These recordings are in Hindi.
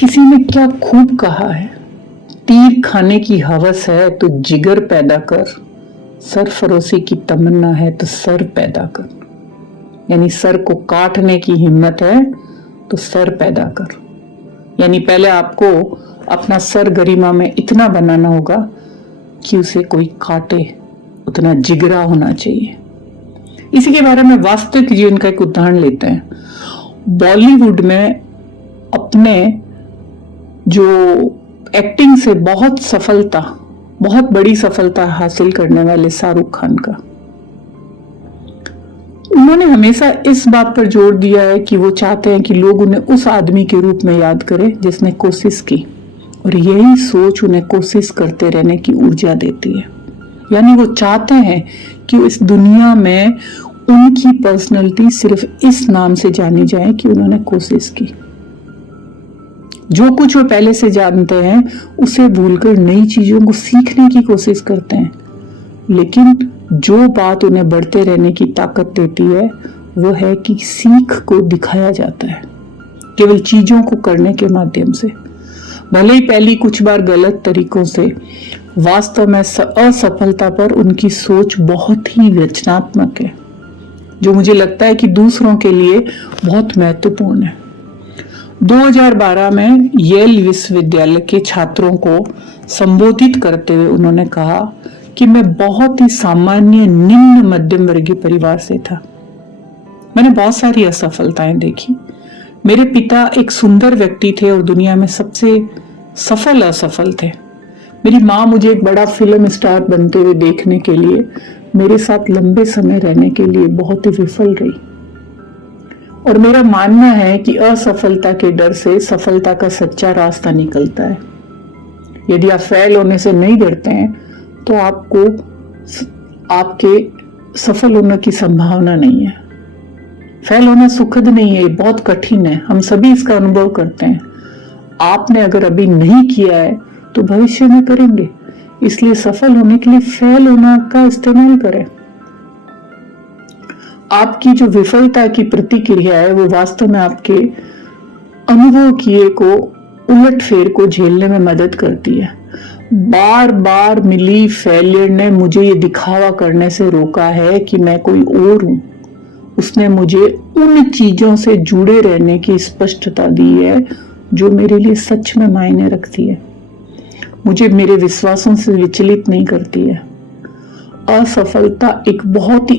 किसी ने क्या खूब कहा है, तीर खाने की हवस है तो जिगर पैदा कर, सरफरोशी की तमन्ना है तो सर पैदा कर। यानी सर को काटने की हिम्मत है तो सर पैदा कर। यानी पहले आपको अपना सर गरिमा में इतना बनाना होगा कि उसे कोई काटे, उतना जिगरा होना चाहिए। इसी के बारे में वास्तविक जीवन का एक उदाहरण लेते हैं। बॉलीवुड में अपने जो एक्टिंग से बहुत बड़ी सफलता हासिल करने वाले शाहरुख खान का, उन्होंने हमेशा इस बात पर जोर दिया है कि वो चाहते हैं कि लोग उन्हें उस आदमी के रूप में याद करें जिसने कोशिश की, और यही सोच उन्हें कोशिश करते रहने की ऊर्जा देती है। यानी वो चाहते हैं कि इस दुनिया में उनकी पर्सनैलिटी सिर्फ इस नाम से जानी जाए कि उन्होंने कोशिश की। जो कुछ वो पहले से जानते हैं उसे भूलकर नई चीजों को सीखने की कोशिश करते हैं, लेकिन जो बात उन्हें बढ़ते रहने की ताकत देती है वो है कि सीख को दिखाया जाता है केवल चीजों को करने के माध्यम से। भले ही पहली कुछ बार गलत तरीकों से, वास्तव में असफलता पर उनकी सोच बहुत ही रचनात्मक है, जो मुझे लगता है कि दूसरों के लिए बहुत महत्वपूर्ण है। 2012 में येल विश्वविद्यालय के छात्रों को संबोधित करते हुए उन्होंने कहा कि मैं बहुत ही सामान्य निम्न मध्यम वर्गीय परिवार से था। मैंने बहुत सारी असफलताएं देखी। मेरे पिता एक सुंदर व्यक्ति थे और दुनिया में सबसे सफल असफल थे। मेरी माँ मुझे एक बड़ा फिल्म स्टार बनते हुए देखने के लिए मेरे साथ लंबे समय रहने के लिए बहुत ही विफल रही। और मेरा मानना है कि असफलता के डर से सफलता का सच्चा रास्ता निकलता है। यदि आप फेल होने से नहीं डरते हैं तो आपके सफल होने की संभावना नहीं है। फेल होना सुखद नहीं है, बहुत कठिन है, हम सभी इसका अनुभव करते हैं। आपने अगर अभी नहीं किया है तो भविष्य में करेंगे, इसलिए सफल होने के लिए फेल होना का इस्तेमाल करें। आपकी जो विफलता की प्रतिक्रिया है वो वास्तव में आपके अनुभव किए को उलटफेर को झेलने में मदद करती है। बार बार मिली फेलियर ने मुझे ये दिखावा करने से रोका है कि मैं कोई और हूं। उसने मुझे उन चीजों से जुड़े रहने की स्पष्टता दी है जो मेरे लिए सच में मायने रखती है, मुझे मेरे विश्वासों से विचलित नहीं करती है। असफलता एक बहुत ही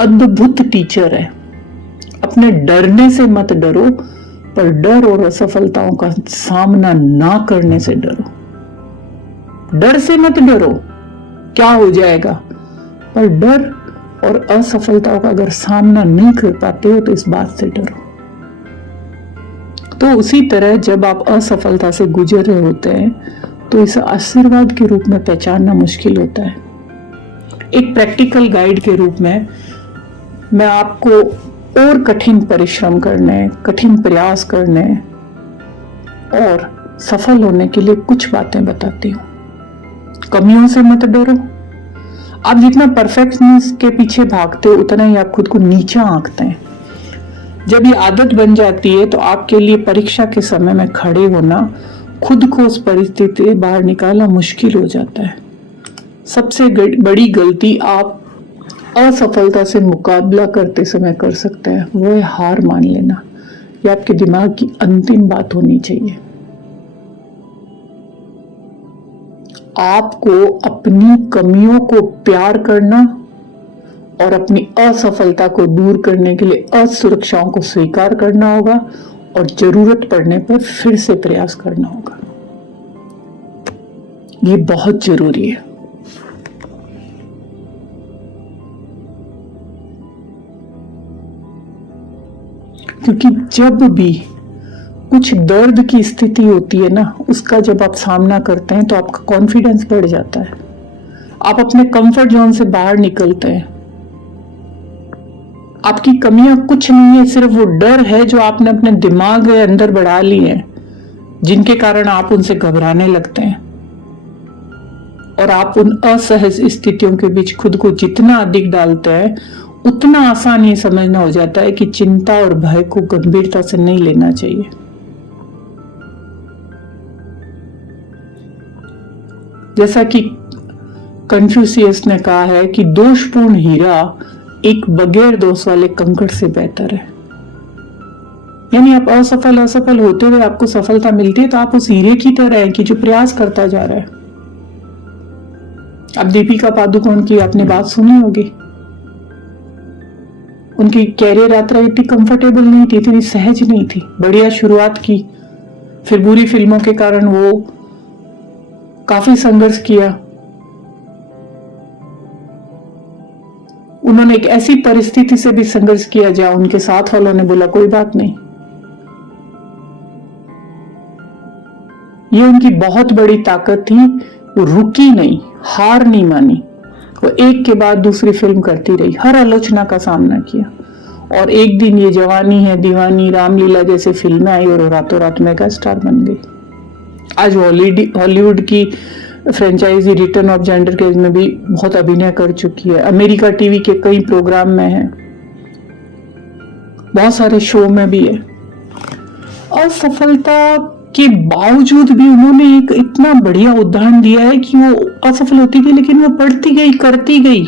अद्भुत टीचर है। अपने डरने से मत डरो, पर डर और असफलताओं का सामना ना करने से डरो। डर से मत डरो क्या हो जाएगा, पर डर और असफलताओं का अगर सामना नहीं कर पाते हो तो इस बात से डरो। तो उसी तरह जब आप असफलता से गुजर रहे होते हैं तो इसे आशीर्वाद के रूप में पहचानना मुश्किल होता है। एक प्रैक्टिकल गाइड के रूप में मैं आपको और कठिन परिश्रम करने, कठिन प्रयास करने और सफल होने के लिए कुछ बातें बताती हूँ। कमियों से मत डरो। आप जितना परफेक्शनेस के पीछे भागते हो उतना ही आप खुद को नीचा आंकते हैं। जब ये आदत बन जाती है तो आपके लिए परीक्षा के समय में खड़े होना, खुद को उस परिस्थिति से बाहर निकालना मुश्किल हो जाता है। सबसे बड़ी गलती आप असफलता से मुकाबला करते समय कर सकते हैं वो है हार मान लेना। यह आपके दिमाग की अंतिम बात होनी चाहिए। आपको अपनी कमियों को प्यार करना और अपनी असफलता को दूर करने के लिए असुरक्षाओं को स्वीकार करना होगा और जरूरत पड़ने पर फिर से प्रयास करना होगा। ये बहुत जरूरी है। क्योंकि जब भी कुछ दर्द की स्थिति होती है ना, उसका जब आप सामना करते हैं तो आपका कॉन्फिडेंस बढ़ जाता है। आप अपने कंफर्ट जोन से बाहर निकलते हैं। आपकी कमियां कुछ नहीं है, सिर्फ वो डर है जो आपने अपने दिमाग के अंदर बढ़ा ली है, जिनके कारण आप उनसे घबराने लगते हैं। और आप उन असहज स्थितियों के बीच खुद को जितना अधिक डालते हैं उतना आसान ये समझना हो जाता है कि चिंता और भय को गंभीरता से नहीं लेना चाहिए। जैसा कि कन्फ्यूशियस ने कहा है कि दोषपूर्ण हीरा एक बगैर दोष वाले कंकड़ से बेहतर है। यानी आप असफल होते हुए आपको सफलता मिलती है तो आप उस हीरे की तरह हैं कि जो प्रयास करता जा रहा है। अब दीपिका पादुकोण की आपने बात सुनी होगी, उनकी कैरियर यात्रा इतनी कंफर्टेबल नहीं थी, इतनी सहज नहीं थी। बढ़िया शुरुआत की, फिर बुरी फिल्मों के कारण वो काफी संघर्ष किया। उन्होंने एक ऐसी परिस्थिति से भी संघर्ष किया जहां उनके साथ वालों ने बोला कोई बात नहीं। ये उनकी बहुत बड़ी ताकत थी, वो रुकी नहीं, हार नहीं मानी, वो एक के बाद दूसरी फिल्म करती रही, हर आलोचना का सामना किया और एक दिन ये जवानी है दीवानी, रामलीला जैसे फिल्में आई और रातों रात मेगा स्टार बन गई। आज हॉलीवुड की franchise return of Xander Cage में भी बहुत अभिनय कर चुकी है, अमेरिका टीवी के कई प्रोग्राम में है, बहुत सारे शो में भी है। असफलता के बावजूद भी उन्होंने एक इतना बढ़िया उदाहरण दिया है कि वो असफल होती गई लेकिन वो बढ़ती गई, करती गई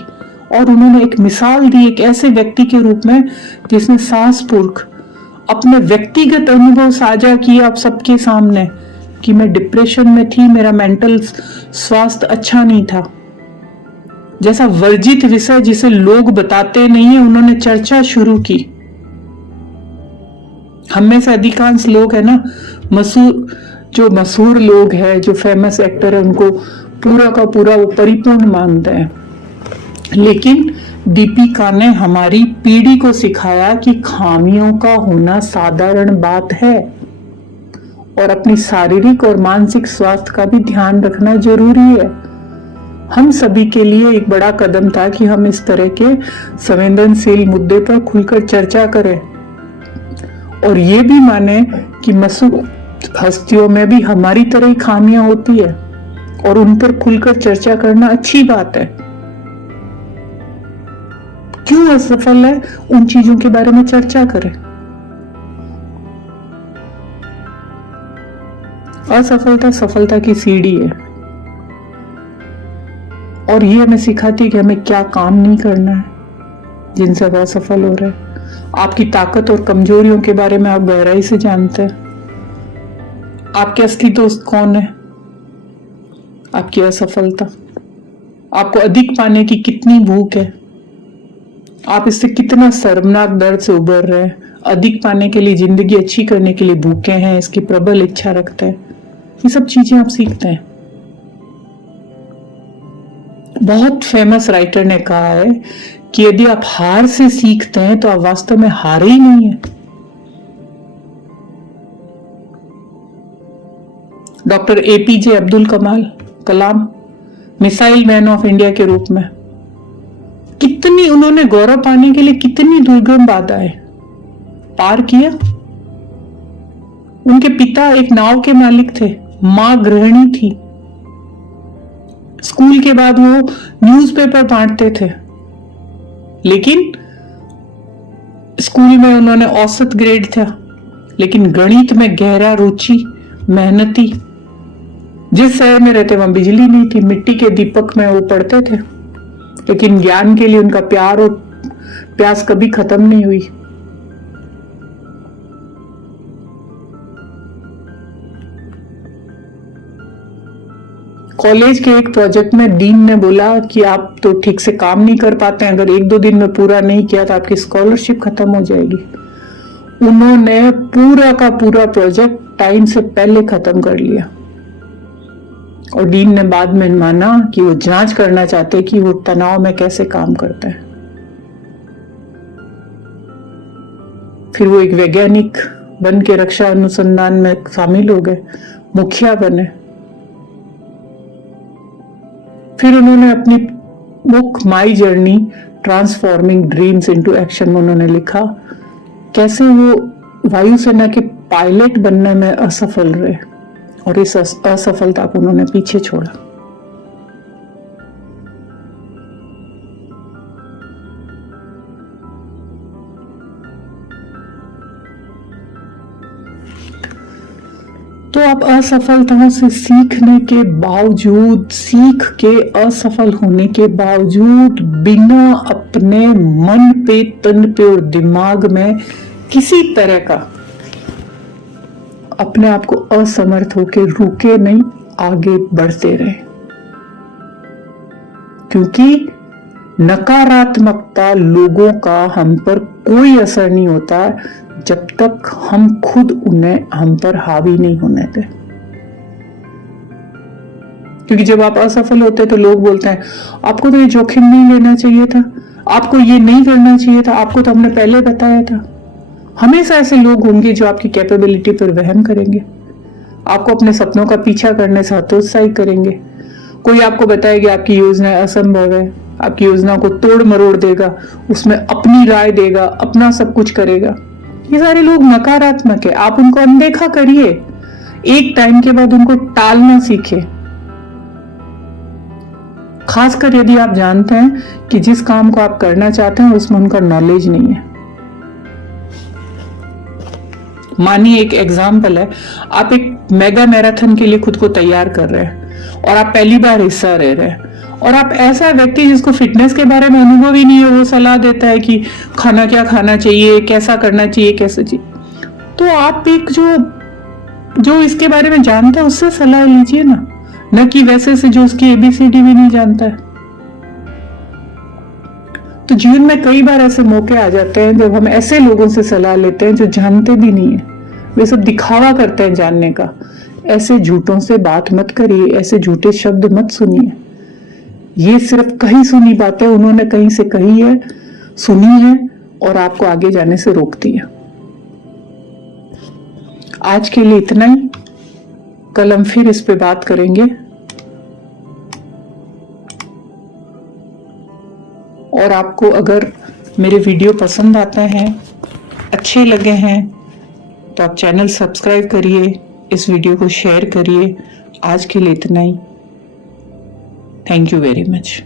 और उन्होंने एक मिसाल दी एक ऐसे व्यक्ति के रूप में जिसने साहसपूर्वक अपने व्यक्तिगत अनुभव साझा किया आप सबके सामने कि मैं डिप्रेशन में थी, मेरा मेंटल स्वास्थ्य अच्छा नहीं था, जैसा वर्जित विषय जिसे लोग बताते नहीं है उन्होंने चर्चा शुरू की। हम में से अधिकांश लोग है ना मशहूर लोग हैं, जो फेमस एक्टर है, उनको पूरा का पूरा वो परिपूर्ण मानते हैं, लेकिन दीपिका ने हमारी पीढ़ी को सिखाया कि खामियों का होना साधारण बात है और अपनी शारीरिक और मानसिक स्वास्थ्य का भी ध्यान रखना जरूरी है। हम सभी के लिए एक बड़ा कदम था कि हम इस तरह के संवेदनशील मुद्दे पर खुलकर चर्चा करें और ये भी माने कि मशहूर हस्तियों में भी हमारी तरह ही खामियां होती है और उन पर खुलकर चर्चा करना अच्छी बात है। क्यों असफल है उन चीजों के बारे में चर्चा करें। असफलता सफलता की सीढ़ी है और ये हमें सिखाती है कि हमें क्या काम नहीं करना है जिनसे आप असफल हो रहे हैं। आपकी ताकत और कमजोरियों के बारे में आप गहराई से जानते हैं। आपके असली दोस्त कौन है? आपकी असफलता। आपको अधिक पाने की कितनी भूख है, आप इससे कितना शर्मनाक दर्द से उबर रहे हैं। अधिक पाने के लिए, जिंदगी अच्छी करने के लिए भूखे हैं, इसकी प्रबल इच्छा रखते हैं, ये सब चीजें आप सीखते हैं। बहुत फेमस राइटर ने कहा है कि यदि आप हार से सीखते हैं तो आप वास्तव में हारे ही नहीं है। Doctor APJ Abdul Kalam missile man of India के रूप में कितनी उन्होंने गौरव पाने के लिए कितनी दुर्गम बाधाएं पार किया। उनके पिता एक नाव के मालिक थे, मां गृहिणी थी। स्कूल के बाद वो न्यूज़पेपर बांटते थे, लेकिन स्कूल में उन्होंने औसत ग्रेड था, लेकिन गणित में गहरा रुचि, मेहनती। जिस शहर में रहते वहां बिजली नहीं थी, मिट्टी के दीपक में वो पढ़ते थे, लेकिन ज्ञान के लिए उनका प्यार और प्यास कभी खत्म नहीं हुई। कॉलेज के एक प्रोजेक्ट में डीन ने बोला कि आप तो ठीक से काम नहीं कर पाते हैं, अगर 1-2 दिन में पूरा नहीं किया तो आपकी स्कॉलरशिप खत्म हो जाएगी। उन्होंने पूरा का पूरा प्रोजेक्ट टाइम से पहले खत्म कर लिया और डीन ने बाद में माना कि वो जांच करना चाहते कि वो तनाव में कैसे काम करता है। फिर वो एक वैज्ञानिक बन के रक्षा अनुसंधान में शामिल हो गए, मुखिया बने। फिर उन्होंने अपनी book my journey transforming dreams into action में उन्होंने लिखा कैसे वो वायुसेना के पायलट बनने में असफल रहे और इस असफलता को उन्होंने पीछे छोड़ा। तो आप असफलताओं से सीखने के बावजूद, सीख के असफल होने के बावजूद, बिना अपने मन पे, तन पे और दिमाग में किसी तरह का अपने आप को असमर्थ होकर रुके नहीं, आगे बढ़ते रहे। क्योंकि नकारात्मकता लोगों का हम पर कोई असर नहीं होता जब तक हम खुद उन्हें हम पर हावी नहीं होने दे। क्योंकि जब आप असफल होते तो लोग बोलते हैं आपको तो ये जोखिम नहीं लेना चाहिए था, आपको ये नहीं करना चाहिए था, आपको तो हमने पहले बताया था। हमेशा ऐसे लोग होंगे जो आपकी कैपेबिलिटी पर वहम करेंगे, आपको अपने सपनों का पीछा करने से हतोत्साहित करेंगे। कोई आपको बताएगा आपकी योजना असंभव है, आपकी योजना को तोड़ मरोड़ देगा, उसमें अपनी राय देगा, अपना सब कुछ करेगा। ये सारे लोग नकारात्मक है, आप उनको अनदेखा करिए, एक टाइम के बाद उनको टालना सीखे। खासकर यदि आप जानते हैं कि जिस काम को आप करना चाहते हैं उसमें उनका नॉलेज नहीं है। मानिए एक एग्जाम्पल है, आप एक मेगा मैराथन के लिए खुद को तैयार कर रहे हैं और आप पहली बार हिस्सा ले रहे हैं, और आप ऐसा व्यक्ति जिसको फिटनेस के बारे में अनुभव ही नहीं है, वो सलाह देता है कि खाना क्या खाना चाहिए, कैसा करना चाहिए, कैसे चाहिए। तो आप एक जो इसके बारे में जानता है उससे सलाह लीजिए ना, न कि वैसे से जो उसकी ABCD भी नहीं जानता है। तो जीवन में कई बार ऐसे मौके आ जाते हैं जब हम ऐसे लोगों से सलाह लेते हैं जो जानते भी नहीं है, वे सब दिखावा करते हैं जानने का। ऐसे झूठों से बात मत करिए, ऐसे झूठे शब्द मत सुनिए। ये सिर्फ कहीं सुनी बातें उन्होंने कहीं से कही है, सुनी है और आपको आगे जाने से रोकती है। आज के लिए इतना ही, कल हम फिर इस पे बात करेंगे। और आपको अगर मेरे वीडियो पसंद आते हैं, अच्छे लगे हैं, तो आप चैनल सब्सक्राइब करिए, इस वीडियो को शेयर करिए। आज के लिए इतना ही। Thank you very much.